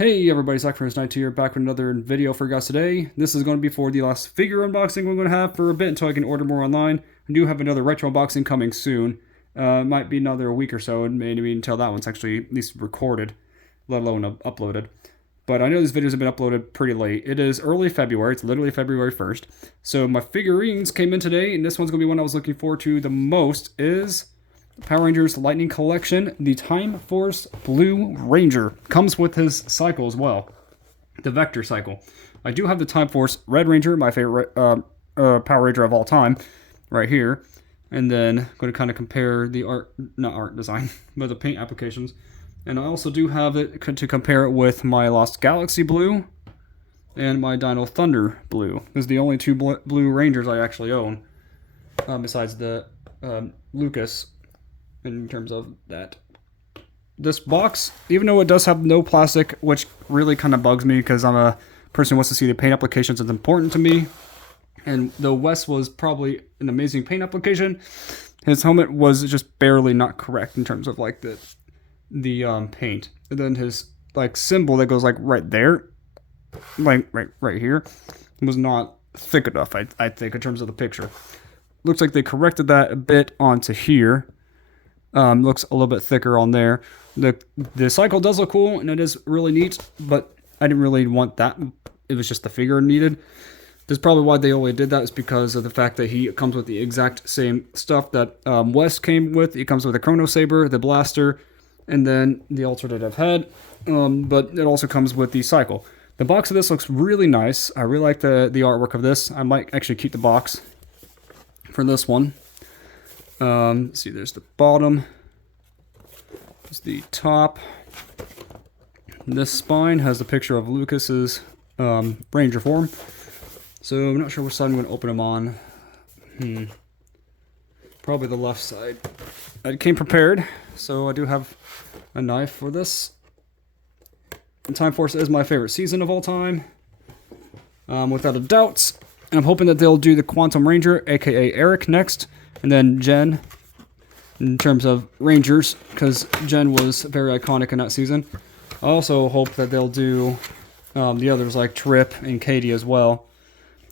Hey everybody, ZachFurnace92 here, back with another video for you guys today. This is going to be for the last figure unboxing we're going to have for a bit until I can order more online. I do have another retro unboxing coming soon. Might be another week or so, and maybe until that one's actually at least recorded, let alone uploaded. But I know these videos have been uploaded pretty late. It is early February, it's literally February 1st. So my figurines came in today, and this one's going to be one I was looking forward to the most is Power Rangers Lightning Collection, the Time Force Blue Ranger. Comes with his cycle as well, the Vector cycle. I do have the Time Force Red Ranger, my favorite Power Ranger of all time, right here. And then I'm going to kind of compare the not art design, but the paint applications. And I also do have it to compare it with my Lost Galaxy Blue and my Dino Thunder Blue. Those are the only two Blue Rangers I actually own, besides the Lucas. In terms of that, this box, even though it does have no plastic, which really kind of bugs me because I'm a person who wants to see the paint applications, it's important to me. And though Wes was probably an amazing paint application, his helmet was just barely not correct in terms of like the paint. And then his like symbol that goes like right there, like right here, was not thick enough. I think in terms of the picture, looks like they corrected that a bit onto here. Looks a little bit thicker on there. The cycle does look cool, and it is really neat, but I didn't really want that. It was just the figure needed. That's probably why they only did that, is because of the fact that he comes with the exact same stuff that Wes came with. He comes with a Chrono Saber, the blaster, and then the alternative head, but it also comes with the cycle. The box of this looks really nice. I really like the artwork of this. I might actually keep the box for this one. Let's see, there's the bottom, there's the top. This spine has the picture of Lucas's Ranger form. So I'm not sure which side I'm going to open them on. Probably the left side. I came prepared, so I do have a knife for this. And Time Force is my favorite season of all time, without a doubt. And I'm hoping that they'll do the Quantum Ranger, aka Eric, next. And then Jen, in terms of Rangers, because Jen was very iconic in that season. I also hope that they'll do the others like Trip and Katie as well.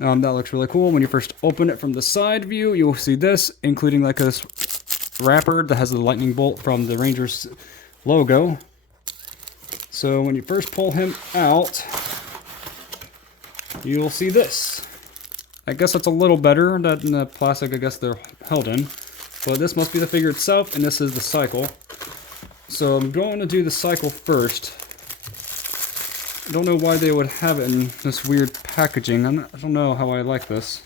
That looks really cool. When you first open it from the side view, you'll see this, including like this wrapper that has the lightning bolt from the Rangers logo. So when you first pull him out, you'll see this. I guess that's a little better than the plastic I guess they're held in. But this must be the figure itself, and this is the cycle. So I'm going to do the cycle first. I don't know why they would have it in this weird packaging. I don't know how I like this.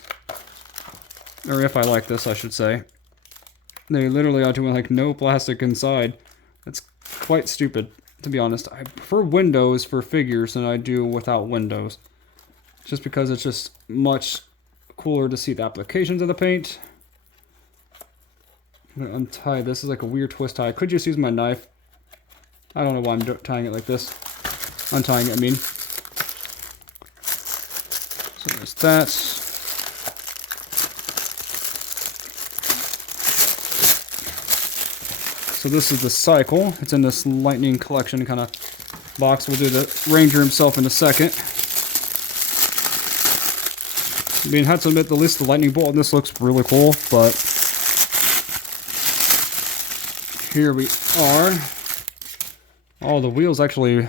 Or if I like this, I should say. They literally are doing like no plastic inside. That's quite stupid, to be honest. I prefer windows for figures than I do without windows. Just because it's just much cooler to see the applications of the paint. I'm gonna untie this. Is like a weird twist tie. I could just use my knife. I don't know why I'm tying it like this. Untying it, I mean. So there's that. So this is the cycle. It's in this Lightning Collection kind of box. We'll do the Ranger himself in a second. I mean, I had to admit, at least the lightning bolt in this looks really cool, but here we are. Oh, the wheels actually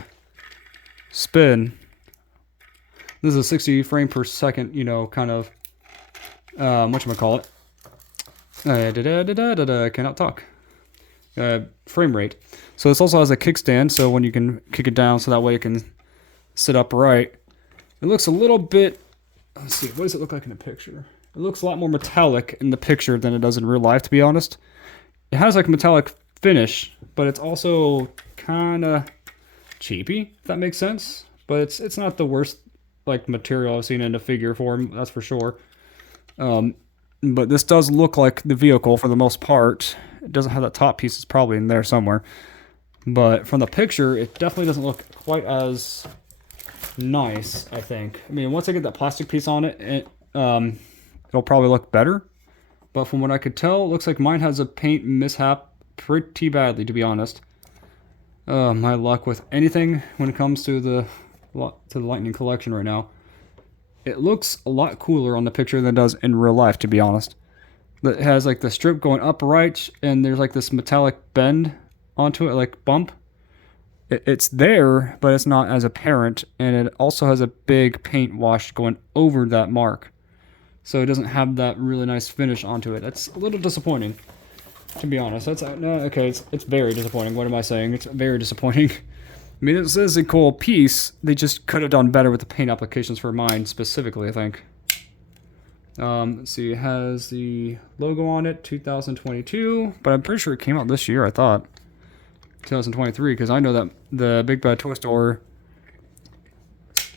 spin. This is a 60 frame per second, you know, kind of, whatchamacallit. I cannot talk. Frame rate. So this also has a kickstand, so when you can kick it down so that way it can sit upright. It looks a little bit, let's see, what does it look like in the picture? It looks a lot more metallic in the picture than it does in real life, to be honest. It has like a metallic finish, but it's also kind of cheapy, if that makes sense. But it's not the worst like material I've seen in a figure form, that's for sure. But this does look like the vehicle for the most part. It doesn't have that top piece, it's probably in there somewhere. But from the picture, it definitely doesn't look quite as nice, I think. I mean, once I get that plastic piece on it, it'll probably look better. But from what I could tell, it looks like mine has a paint mishap pretty badly, to be honest. My luck with anything when it comes to the Lightning Collection right now. It looks a lot cooler on the picture than it does in real life, to be honest. It has like the strip going upright, and there's like this metallic bend onto it, like bump. It's there, but it's not as apparent, and it also has a big paint wash going over that mark. So it doesn't have that really nice finish onto it. That's a little disappointing, to be honest. That's no, okay. It's very disappointing. What am I saying? It's very disappointing. I mean, this is a cool piece. They just could have done better with the paint applications for mine specifically, I think. Let's see. It has the logo on it, 2022, but I'm pretty sure it came out this year. I thought 2023, because I know that the Big Bad Toy Store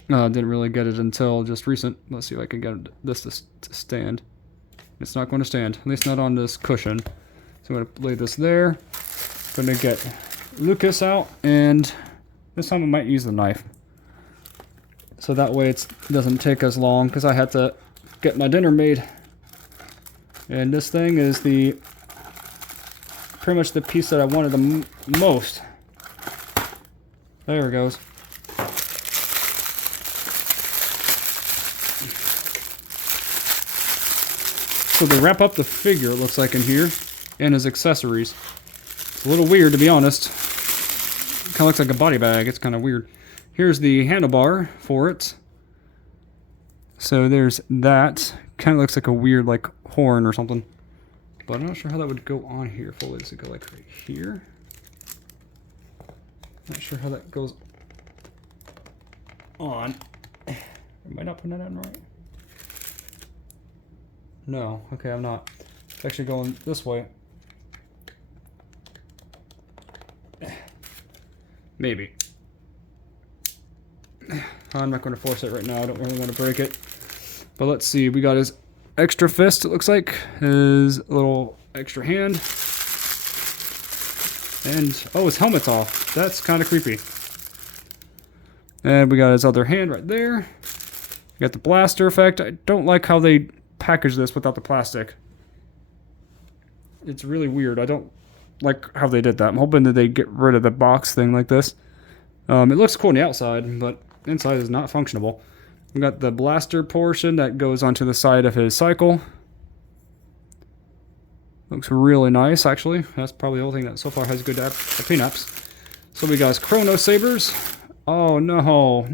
didn't really get it until just recent. Let's see if I can get this to stand. It's not going to stand, at least not on this cushion. So I'm going to lay this there. Going to get Lucas out, and this time I might use the knife. So that way it doesn't take as long, because I had to get my dinner made. And this thing is pretty much the piece that I wanted the most. There it goes. So they wrap up the figure, it looks like, in here, and his accessories. It's a little weird, to be honest. Kind of looks like a body bag. It's kind of weird. Here's the handlebar for it. So there's that. Kind of looks like a weird, like, horn or something. But I'm not sure how that would go on here fully. Does it go, like, right here? Not sure how that goes on. Am I not putting that on right? No, okay, I'm not. It's actually going this way. Maybe. I'm not going to force it right now. I don't really want to break it. But let's see. We got his extra fist, it looks like. His little extra hand. And, oh, his helmet's off. That's kind of creepy. And we got his other hand right there. We got the blaster effect. I don't like how they package this without the plastic. It's really weird. I don't like how they did that. I'm hoping that they get rid of the box thing like this. It looks cool on the outside, but inside is not functionable. We got the blaster portion that goes onto the side of his cycle. Looks really nice, actually. That's probably the only thing that so far has good paint apps. So we got his Chrono Sabers. Oh no.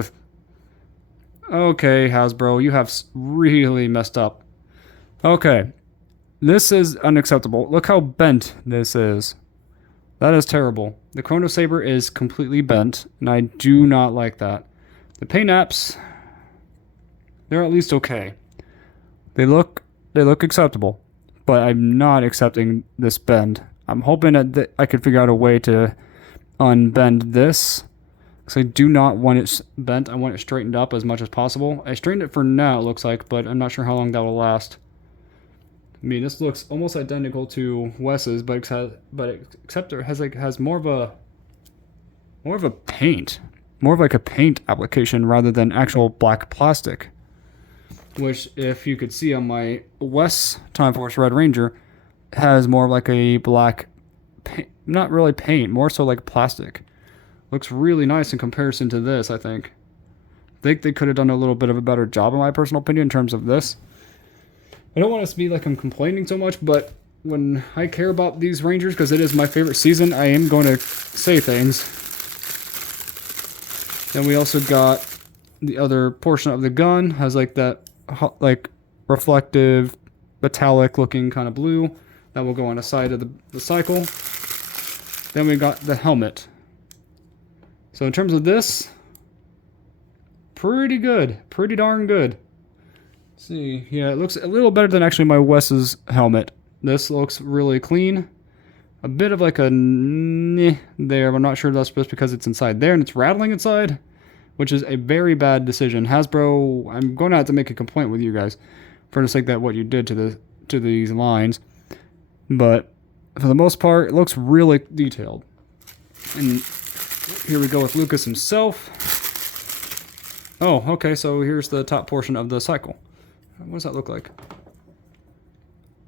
Ugh. Okay, Hasbro, you have really messed up. Okay, this is unacceptable. Look how bent this is. That is terrible. The Chrono Saber is completely bent, and I do not like that. The paint apps, they're at least okay. They look acceptable, but I'm not accepting this bend. I'm hoping that I could figure out a way to unbend this. Because I do not want it bent. I want it straightened up as much as possible. I straightened it for now, it looks like, but I'm not sure how long that will last. I mean, this looks almost identical to Wes's, but except it has more of a paint, more of like a paint application rather than actual black plastic. Which, if you could see on my Wes Time Force Red Ranger, has more of like a black paint, not really paint, more so like plastic. Looks really nice in comparison to this, I think. I think they could have done a little bit of a better job, in my personal opinion, in terms of this. I don't want it to be like I'm complaining so much, but when I care about these Rangers, because it is my favorite season, I am going to say things. Then we also got the other portion of the gun, has like that like reflective, metallic looking kind of blue. That will go on the side of the cycle. Then we got the helmet. So in terms of this, pretty good. Pretty darn good. Let's see. Yeah, it looks a little better than actually my Wes's helmet. This looks really clean. A bit of like a there. I'm not sure if that's just because it's inside there and it's rattling inside, which is a very bad decision. Hasbro, I'm going to have to make a complaint with you guys for the sake that what you did to these lines. But for the most part, it looks really detailed. And here we go with Lucas himself. Oh, okay, so here's the top portion of the cycle. What does that look like?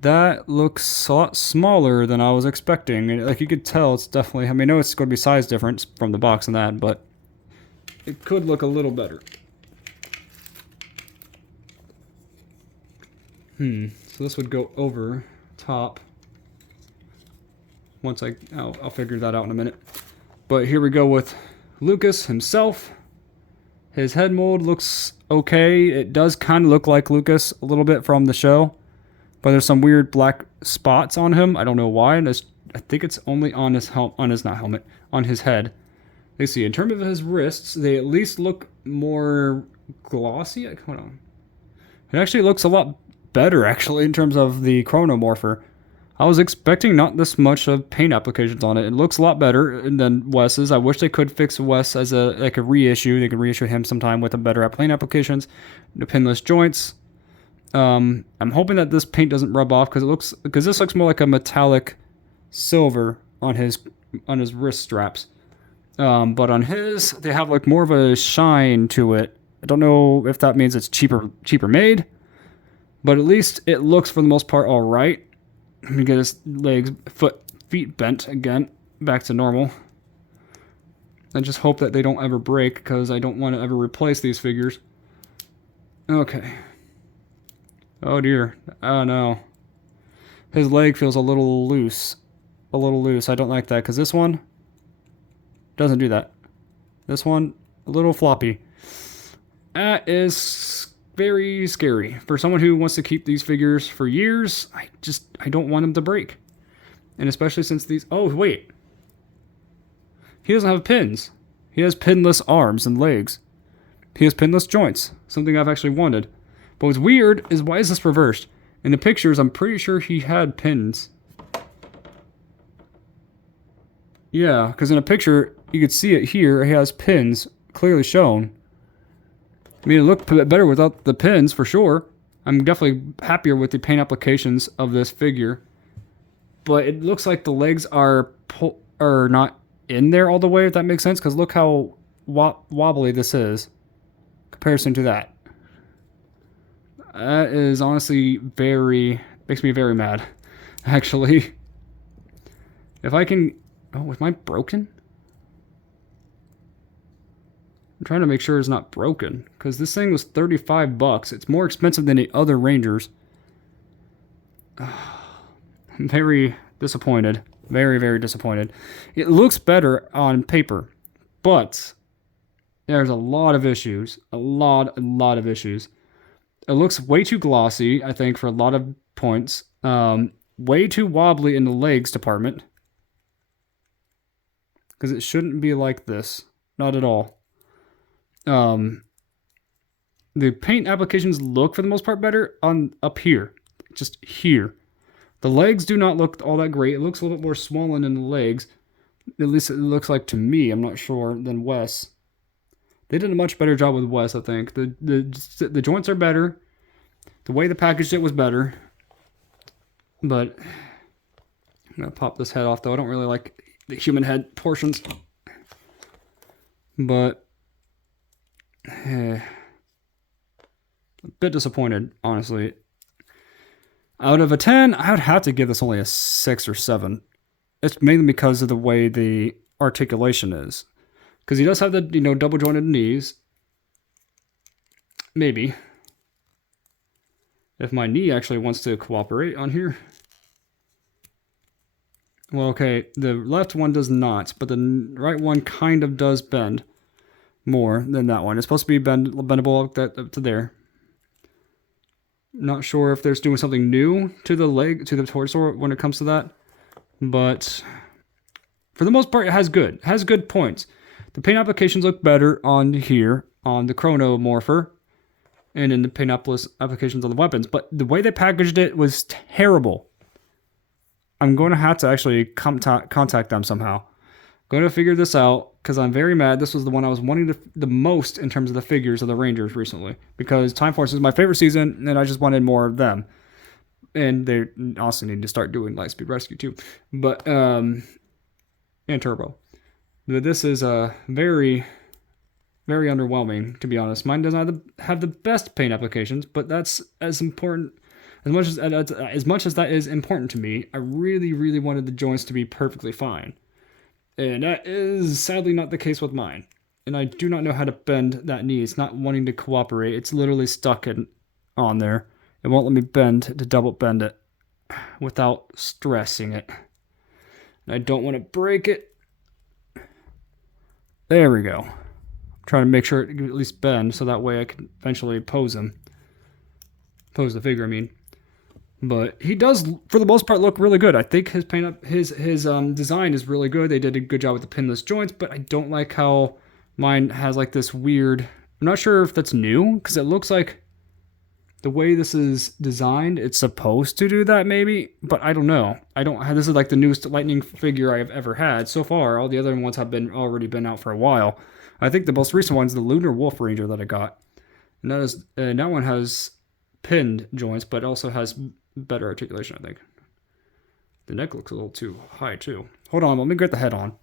that looks a lot smaller than I was expecting. And, like, you could tell it's definitely, I mean, I know it's going to be size difference from the box and that, but it could look a little better. So this would go over top. Once I'll figure that out in a minute. But here we go with Lucas himself. His head mold looks okay. It does kind of look like Lucas a little bit from the show. But there's some weird black spots on him. I don't know why. And I think it's only on his on his head. Let's see. In terms of his wrists, they at least look more glossy. Hold on. It actually looks a lot better, actually, in terms of the Chronomorpher. I was expecting not this much of paint applications on it. It looks a lot better than Wes's. I wish they could fix Wes as a reissue. They could reissue him sometime with a better paint applications, the pinless joints. I'm hoping that this paint doesn't rub off because this looks more like a metallic silver on his wrist straps. But on his, they have like more of a shine to it. I don't know if that means it's cheaper made, but at least it looks for the most part all right. Let me get his feet bent again, back to normal. I just hope that they don't ever break, because I don't want to ever replace these figures. Okay. Oh dear. Oh no. His leg feels a little loose. I don't like that, because this one doesn't do that. This one, a little floppy. That is very scary. For someone who wants to keep these figures for years, I don't want them to break. And especially since these... Oh, wait. He doesn't have pins. He has pinless arms and legs. He has pinless joints. Something I've actually wanted. But what's weird is, why is this reversed? In the pictures, I'm pretty sure he had pins. Yeah, because in a picture, you could see it here. He has pins clearly shown. I mean, it looked better without the pins, for sure. I'm definitely happier with the paint applications of this figure. But it looks like the legs are not in there all the way, if that makes sense. Because look how wobbly this is. Comparison to that. That is honestly makes me very mad, actually. If I can... Oh, is mine broken? I'm trying to make sure it's not broken, because this thing was $35. It's more expensive than the other Rangers. I'm very disappointed. Very, very disappointed. It looks better on paper, but there's a lot of issues. A lot of issues. It looks way too glossy, I think, for a lot of points. Way too wobbly in the legs department. Because it shouldn't be like this. Not at all. The paint applications look, for the most part, better up here. Just here. The legs do not look all that great. It looks a little bit more swollen in the legs. At least it looks like to me. I'm not sure, than Wes. They did a much better job with Wes, I think. The joints are better. The way they packaged it was better. But I'm going to pop this head off, though. I don't really like the human head portions. But a bit disappointed, honestly. Out of a 10, I would have to give this only a 6 or 7. It's mainly because of the way the articulation is. Because he does have the, double jointed knees. Maybe. If my knee actually wants to cooperate on here. Well, okay, the left one does not, but the right one kind of does bend more than that one. It's supposed to be bendable up to there. Not sure if they're doing something new to the torso when it comes to that, but for the most part, it has good points. The paint applications look better on here, on the Chronomorpher, and in the paint applications on the weapons, but the way they packaged it was terrible. I'm going to have to actually contact them somehow. Going to figure this out, because I'm very mad. This was the one I was wanting the most in terms of the figures of the Rangers recently, because Time Force is my favorite season, and I just wanted more of them. And they also need to start doing Lightspeed Rescue too, but and Turbo. But this is very, very underwhelming, to be honest. Mine does not have the best paint applications, but that's as important As much as that is important to me, I really, really wanted the joints to be perfectly fine. And that is sadly not the case with mine. And I do not know how to bend that knee. It's not wanting to cooperate. It's literally stuck on there. It won't let me bend to double bend it without stressing it. And I don't want to break it. There we go. I'm trying to make sure it can at least bend so that way I can eventually pose the figure, I mean. But he does, for the most part, look really good. I think his design is really good. They did a good job with the pinless joints, but I don't like how mine has like this weird. I'm not sure if that's new because it looks like the way this is designed, it's supposed to do that maybe, but I don't know. This is like the newest Lightning figure I have ever had so far. All the other ones have already been out for a while. I think the most recent one's the Lunar Wolf Ranger that I got, and that one has pinned joints, but also has better articulation, I think. The neck looks a little too high, too. Hold on, let me get the head on.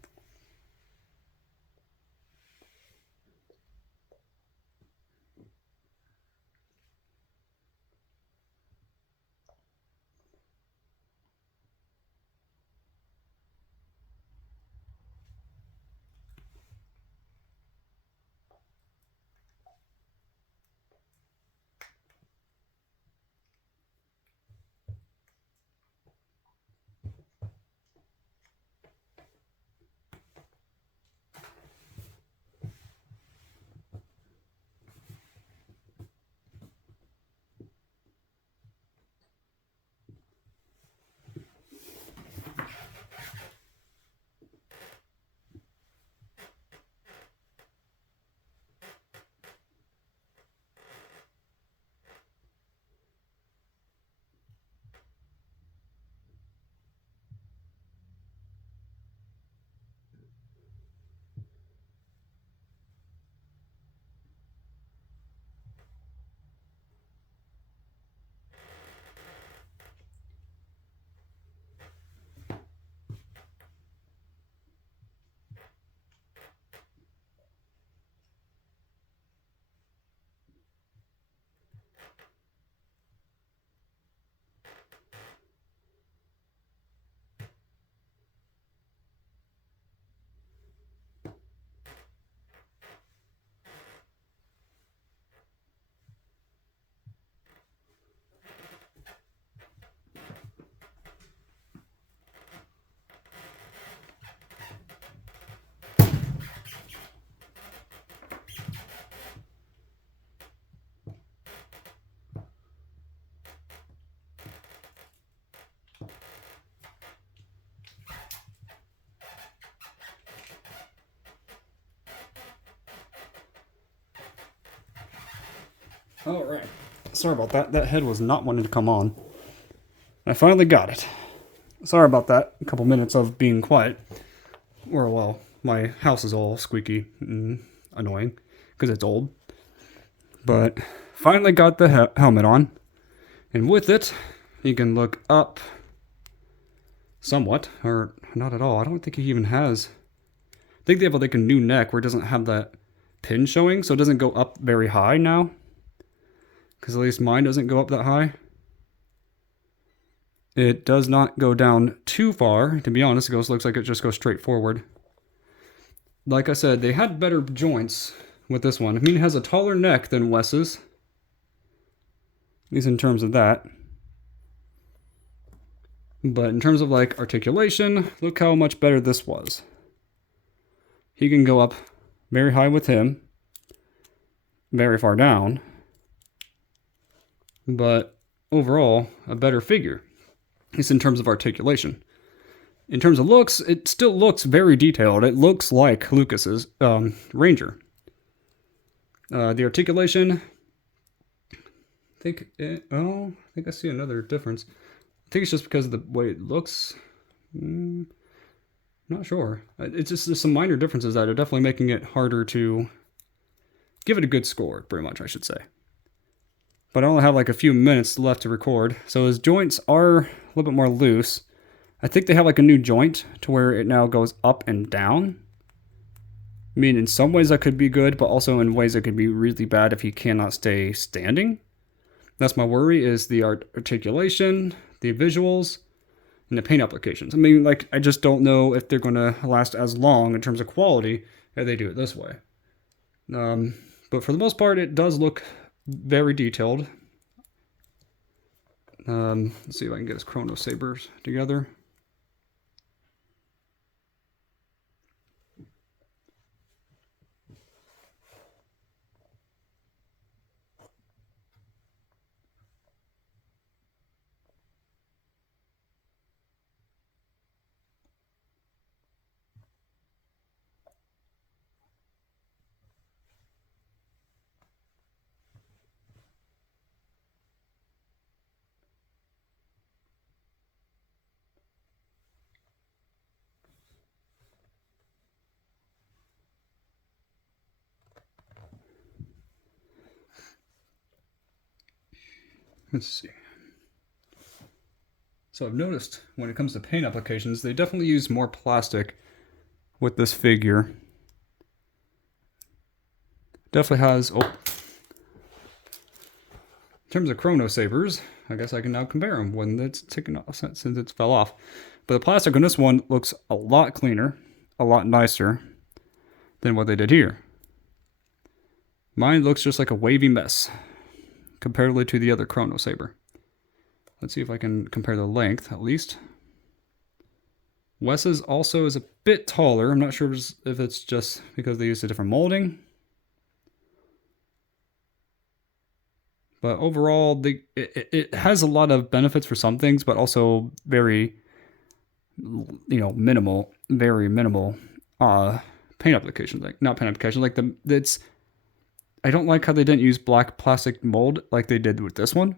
All right. Sorry about that. That head was not wanting to come on. I finally got it. Sorry about that. A couple minutes of being quiet. Or, well, my house is all squeaky and annoying because it's old. But finally got the helmet on. And with it, you can look up somewhat, or not at all. I don't think he even has. I think they have like a new neck where it doesn't have that pin showing, so it doesn't go up very high now. Because at least mine doesn't go up that high. It does not go down too far. To be honest, looks like it just goes straight forward. Like I said, they had better joints with this one. I mean, it has a taller neck than Wes's. At least in terms of that. But in terms of like articulation, look how much better this was. He can go up very high with him. Very far down. But overall, a better figure. At least in terms of articulation. In terms of looks, it still looks very detailed. It looks like Lucas's Ranger. The articulation, I think I see another difference. I think it's just because of the way it looks. Not sure. It's just there's some minor differences that are definitely making it harder to give it a good score, pretty much, I should say. But I only have like a few minutes left to record, so his joints are a little bit more loose. I think they have like a new joint to where it now goes up and down. I mean, in some ways that could be good, but also in ways that could be really bad if he cannot stay standing. That's my worry, is the articulation, the visuals, and the paint applications. I mean, like, I just don't know if they're going to last as long in terms of quality if they do it this way. But for the most part, it does look very detailed. Let's see if I can get his Chrono Sabers together. Let's see. So I've noticed when it comes to paint applications, they definitely use more plastic with this figure. Definitely has, in terms of Chrono Sabers, I guess I can now compare them when it's taken off, since it fell off. But the plastic on this one looks a lot cleaner, a lot nicer than what they did here. Mine looks just like a wavy mess, comparatively to the other Chrono Saber. Let's see if I can compare the length, at least. Wes's also is a bit taller. I'm not sure if it's just because they used a different molding. But overall, it has a lot of benefits for some things, but also very, minimal, very minimal paint applications. Like, not paint application, like I don't like how they didn't use black plastic mold like they did with this one,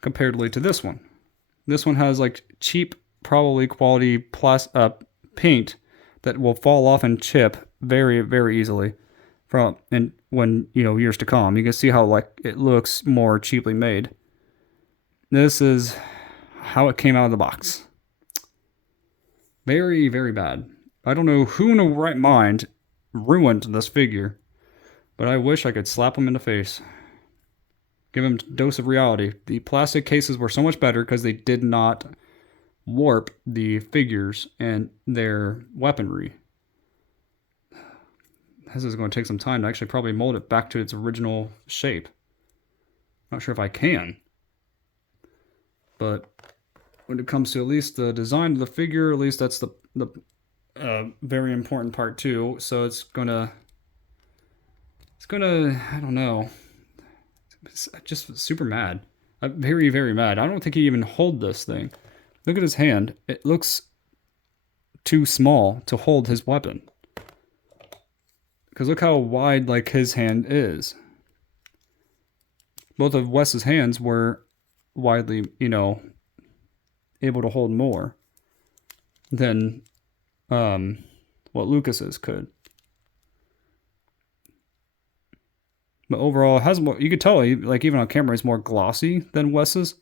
comparatively to this one. This one has like cheap, probably quality paint that will fall off and chip very, very easily when years to come. You can see how like it looks more cheaply made. This is how it came out of the box. Very, very bad. I don't know who in the right mind ruined this figure, but I wish I could slap him in the face. Give him a dose of reality. The plastic cases were so much better because they did not warp the figures and their weaponry. This is going to take some time to actually probably mold it back to its original shape. Not sure if I can. But when it comes to at least the design of the figure, at least that's the very important part too. So it's gonna, I don't know. It's just super mad. I'm very, very mad. I don't think he even hold this thing. Look at his hand. It looks too small to hold his weapon. Because look how wide like his hand is. Both of Wes's hands were widely, able to hold more than what Lucas's could. But overall, it has more. You could tell, like even on camera, he's more glossy than Wes's.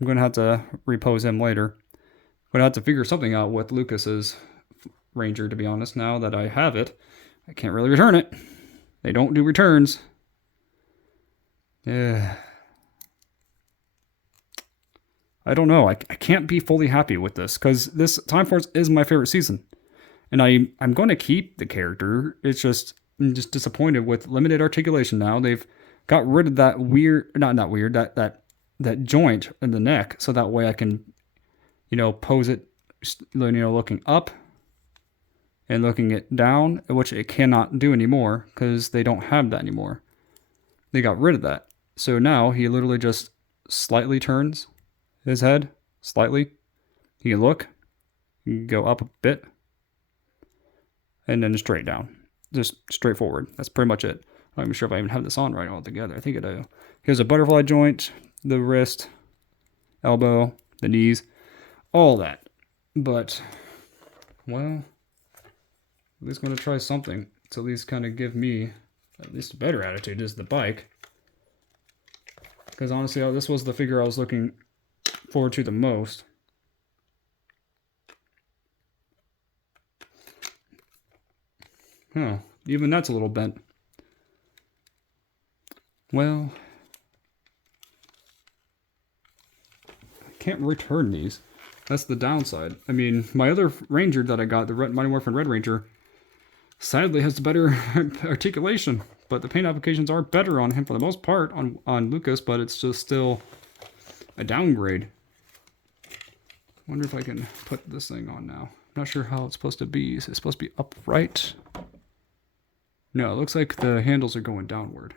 I'm gonna have to repose him later. I'm gonna have to figure something out with Lucas's Ranger, to be honest. Now that I have it, I can't really return it. They don't do returns. Yeah. I don't know. I can't be fully happy with this because this Time Force is my favorite season, and I'm going to keep the character. It's just I'm just disappointed with limited articulation. Now they've got rid of that weird, not weird, that joint in the neck, so that way I can, pose it, looking up and looking it down, which it cannot do anymore because they don't have that anymore. They got rid of that. So now he literally just slightly turns his head, slightly. He can look, he can go up a bit, and then straight down. Just straight forward. That's pretty much it. I'm not even sure if I even have this on right altogether. I think I do. Here's a butterfly joint, the wrist, elbow, the knees, all that. But, well, at least going to try something to at least kind of give me at least a better attitude is the bike. Because honestly, this was the figure I was looking forward to the most. Oh, even that's a little bent. Well, can't return these. That's the downside. I mean, my other Ranger that I got, the Mighty Morphin Red Ranger, sadly has the better articulation. But the paint applications are better on him for the most part on Lucas, but it's just still a downgrade. Wonder if I can put this thing on now. Not sure how it's supposed to be. Is it supposed to be upright? No, it looks like the handles are going downward.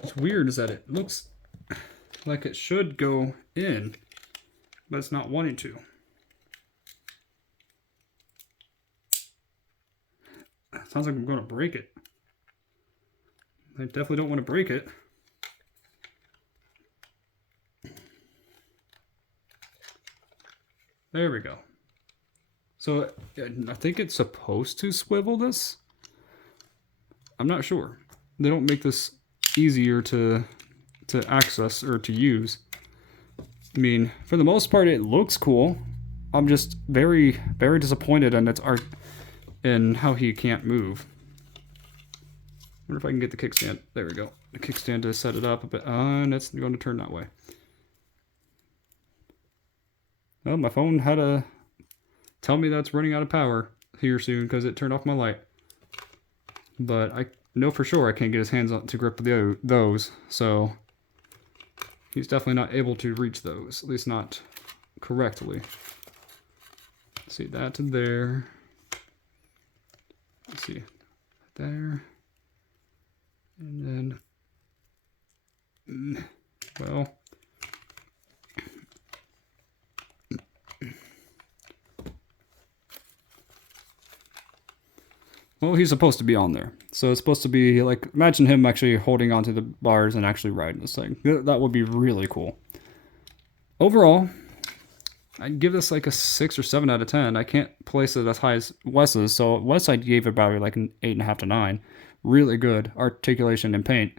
What's weird is that it looks like it should go in, but it's not wanting to. Sounds like I'm going to break it. I definitely don't want to break it. There we go. So I think it's supposed to swivel this. I'm not sure. They don't make this easier to access or to use. I mean, for the most part, it looks cool. I'm just very, very disappointed in its art and how he can't move. Wonder if I can get the kickstand. There we go. The kickstand to set it up a bit. And it's going to turn that way. Oh, my phone had to tell me that's running out of power here soon because it turned off my light. But I know for sure I can't get his hands on to grip those, so he's definitely not able to reach those, at least not correctly. Let's see, that to there. Let's see, there. And then, well, he's supposed to be on there. So it's supposed to be like, imagine him actually holding onto the bars and actually riding this thing. That would be really cool. Overall, I'd give this like a 6 or 7 out of 10. I can't place it as high as Wes's. So Wes, I gave it about like an 8.5 to 9. Really good articulation and paint.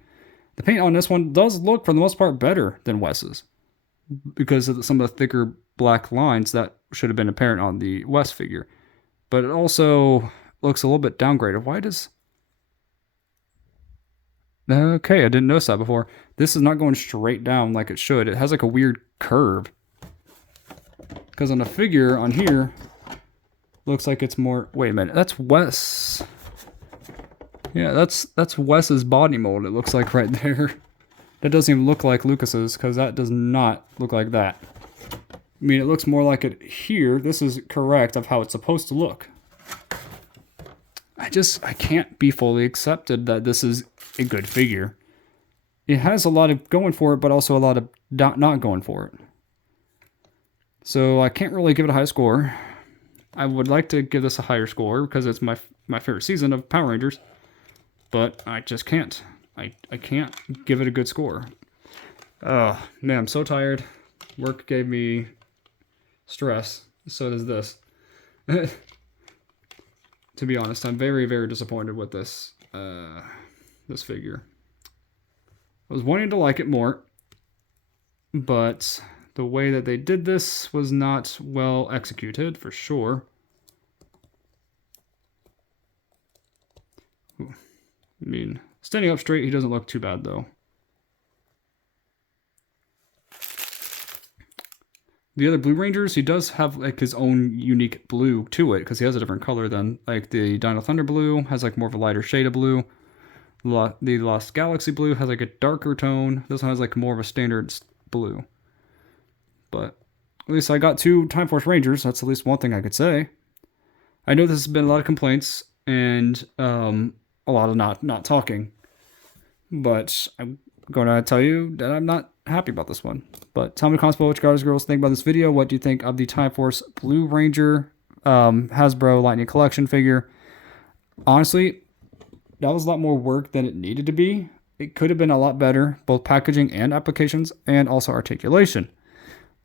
The paint on this one does look, for the most part, better than Wes's because of some of the thicker black lines that should have been apparent on the Wes figure. But it also looks a little bit downgraded. Why does... Okay, I didn't notice that before. This is not going straight down like it should. It has like a weird curve. Because on the figure on here, looks like it's more... Wait a minute, that's Wes. Yeah, that's Wes's body mold, it looks like right there. That doesn't even look like Lucas's, because that does not look like that. I mean, it looks more like it here. This is correct of how it's supposed to look. I can't be fully accepted that this is a good figure. It has a lot of going for it, but also a lot of not going for it. So I can't really give it a high score. I would like to give this a higher score because it's my favorite season of Power Rangers. But I just can't. I can't give it a good score. Oh, man, I'm so tired. Work gave me stress. So does this. To be honest, I'm very, very disappointed with this this figure. I was wanting to like it more, but the way that they did this was not well executed, for sure. Ooh. I mean, standing up straight, he doesn't look too bad, though. The other Blue Rangers, he does have like his own unique blue to it because he has a different color than like the Dino Thunder blue has like more of a lighter shade of blue. The Lost Galaxy blue has like a darker tone. This one has like more of a standard blue. But at least I got 2 Time Force Rangers. That's at least one thing I could say. I know this has been a lot of complaints and a lot of not talking. But I'm going to tell you that I'm not happy about this one. But tell me in the comments below what you guys girls think about this video. What do you think of the Time Force Blue Ranger Hasbro Lightning Collection figure? Honestly, that was a lot more work than it needed to be. It could have been a lot better, both packaging and applications, and also articulation.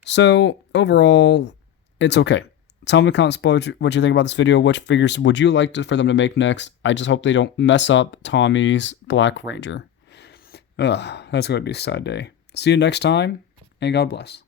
So overall, it's okay. Tell me in the comments below what you think about this video. Which figures would you like for them to make next? I just hope they don't mess up Tommy's Black Ranger. Ugh, that's going to be a sad day. See you next time, and God bless.